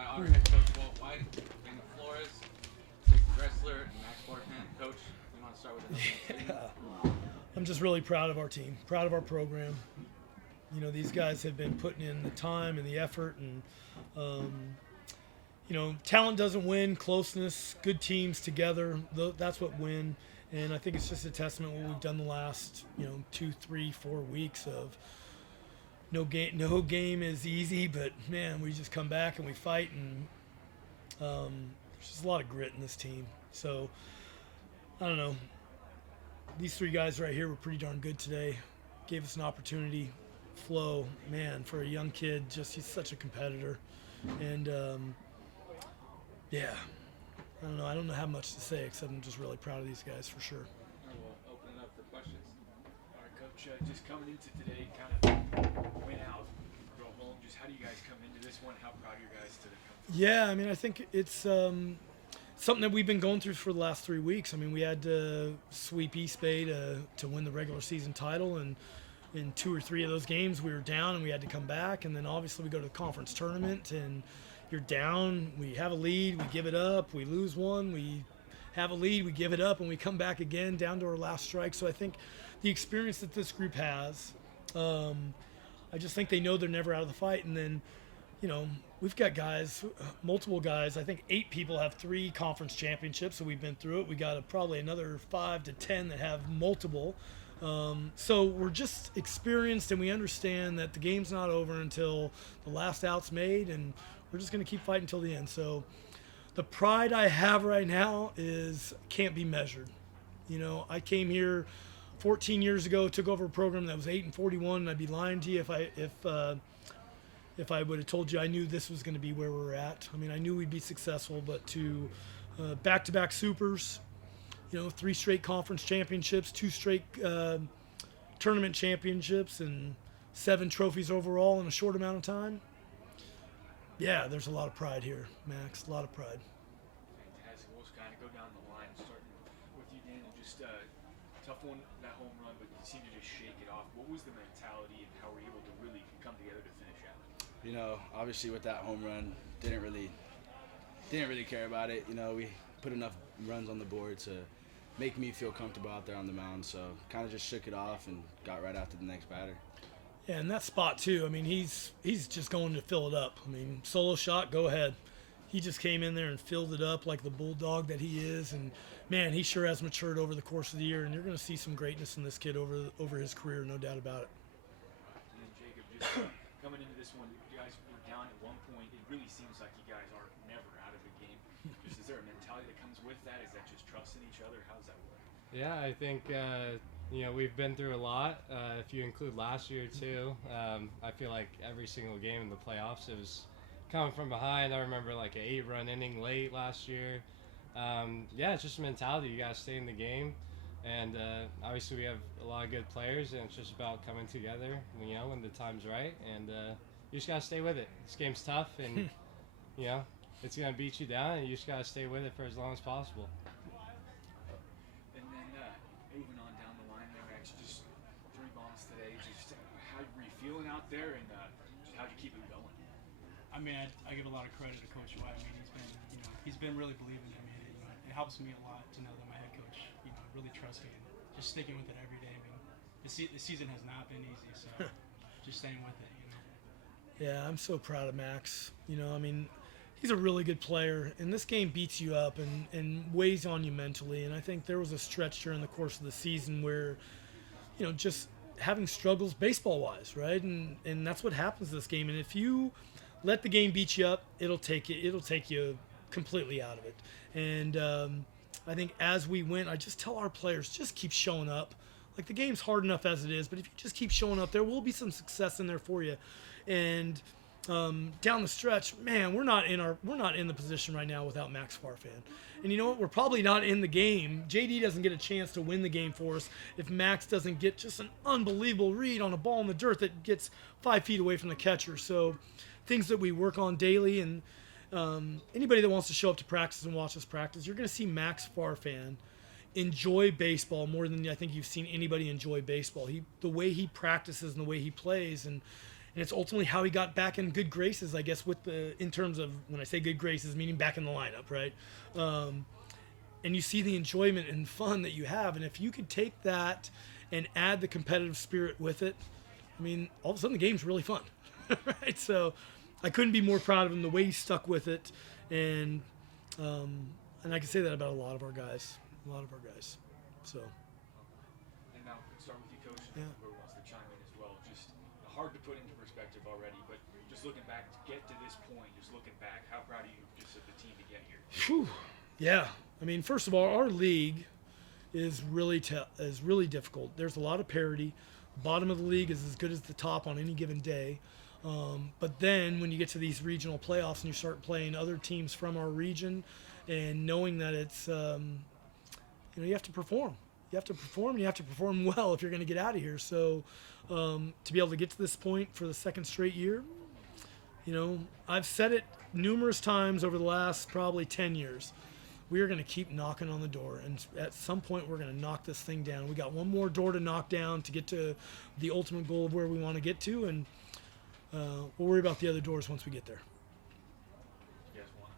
by Otter head coach Walt, Daniel Flores, Jacob Dressler, and Max Farfan. Coach, we want to start with another I'm just really proud of our team, proud of our program. You know, these guys have been putting in the time and the effort, and talent doesn't win. Closeness, good teams together, that's what win. And I think it's just a testament what we've done the last 2, 3, 4 weeks of no game is easy, but man, we just come back and we fight, and there's just a lot of grit in this team. So I don't know. These three guys right here were pretty darn good today. Gave us an opportunity. Flo, man, for a young kid, he's such a competitor. And I don't know. I don't know how much to say, except I'm just really proud of these guys for sure. We'll open it up for questions. All right, Coach, just coming into today, kind of went out, go home. Just how do you guys come into this one? How proud are you guys to come? Yeah, I mean, I think it's something that we've been going through for the last 3 weeks. I mean, we had to sweep East Bay to win the regular season title, and in 2 or 3 of those games we were down and we had to come back. And then obviously we go to the conference tournament and you're down, we have a lead, we give it up, we lose one, we have a lead, we give it up, and we come back again down to our last strike. So I think the experience that this group has, I just think they know they're never out of the fight. And then, we've got guys, multiple guys. I think 8 people have 3 conference championships, so we've been through it. We got probably another 5 to 10 that have multiple. So we're just experienced, and we understand that the game's not over until the last out's made, and we're just going to keep fighting until the end. So the pride I have right now can't be measured. I came here 14 years ago, took over a program that was 8-41, and I'd be lying to you if I would have told you I knew this was going to be where we're at. I mean, I knew we'd be successful, but to back-to-back supers, 3 straight conference championships, 2 straight tournament championships, and 7 trophies overall in a short amount of time. Yeah, there's a lot of pride here, Max. A lot of pride. Fantastic. We'll just kind of go down the line, starting with you, Daniel. Just tough one, that home run, but you seemed to just shake it off. What was the mentality, and how were you able to really come together to finish out? Obviously with that home run, didn't really care about it. We put enough runs on the board to make me feel comfortable out there on the mound. So kind of just shook it off and got right after the next batter. Yeah, and that spot too. I mean, he's just going to fill it up. I mean, solo shot, go ahead. He just came in there and filled it up like the bulldog that he is. And man, he sure has matured over the course of the year. And you're going to see some greatness in this kid over his career, no doubt about it. And then Jacob, just coming into this one, you guys were down at one point. It really seems like you guys are never out of the game. Is there a mentality that comes with that? Is that just trusting each other? How does that work? Yeah, I think we've been through a lot. If you include last year too, I feel like every single game in the playoffs it was coming from behind. I remember like an 8-run inning late last year. It's just a mentality. You gotta stay in the game, and obviously we have a lot of good players, and it's just about coming together. When the time's right, and you just gotta stay with it. This game's tough, and it's gonna beat you down, and you just gotta stay with it for as long as possible. And then moving on down the line there, Max, just 3 bombs today. Just how were you feeling out there, and just how'd you keep it going? I mean, I give a lot of credit to Coach White. I mean, he's been really believing in me. It helps me a lot to know that my head coach, really trusts me and just sticking with it every day. I mean, the season has not been easy, so just staying with it. Yeah, I'm so proud of Max. I mean, he's a really good player, and this game beats you up and weighs on you mentally. And I think there was a stretch during the course of the season where, just having struggles baseball-wise, right? And that's what happens this game. And if you let the game beat you up, it'll take you completely out of it. And I think as we went, I just tell our players, just keep showing up. Like, the game's hard enough as it is, but if you just keep showing up, there will be some success in there for you. And down the stretch, man, we're not in the position right now without Max Farfan. And you know what? We're probably not in the game. JD doesn't get a chance to win the game for us if Max doesn't get just an unbelievable read on a ball in the dirt that gets 5 feet away from the catcher. So things that we work on daily, and anybody that wants to show up to practice and watch us practice, you're going to see Max Farfan enjoy baseball more than I think you've seen anybody enjoy baseball. The way he practices and the way he plays, and and it's ultimately how he got back in good graces, I guess, in terms of, when I say good graces, meaning back in the lineup, right? And you see the enjoyment and fun that you have, and if you could take that and add the competitive spirit with it, I mean, all of a sudden the game's really fun, right? So I couldn't be more proud of him, the way he stuck with it, and I can say that about a lot of our guys. So. And now we can start with you, Coach. Yeah. Whoever wants to chime in as well. Just hard to put into perspective already, but just looking back to get to this point, just looking back, how proud are you just of the team to get here? Whew. Yeah. I mean, first of all, our league is really difficult. There's a lot of parity. The bottom of the league is as good as the top on any given day. But then when you get to these regional playoffs and you start playing other teams from our region, and knowing that it's, you have to perform. You have to perform, and you have to perform well if you're going to get out of here. So to be able to get to this point for the second straight year, I've said it numerous times over the last probably 10 years. We are going to keep knocking on the door, and at some point we're going to knock this thing down. We got one more door to knock down to get to the ultimate goal of where we want to get to, and we'll worry about the other doors once we get there. You guys want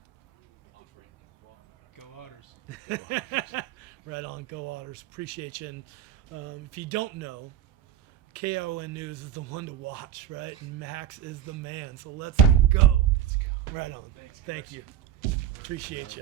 to offer anything as well? Go Otters. Right on, go Otters. Appreciate you. And if you don't know, KON News is the one to watch, right? And Max is the man. So let's go. Right on. Thanks, Thank Coach. you. Appreciate you.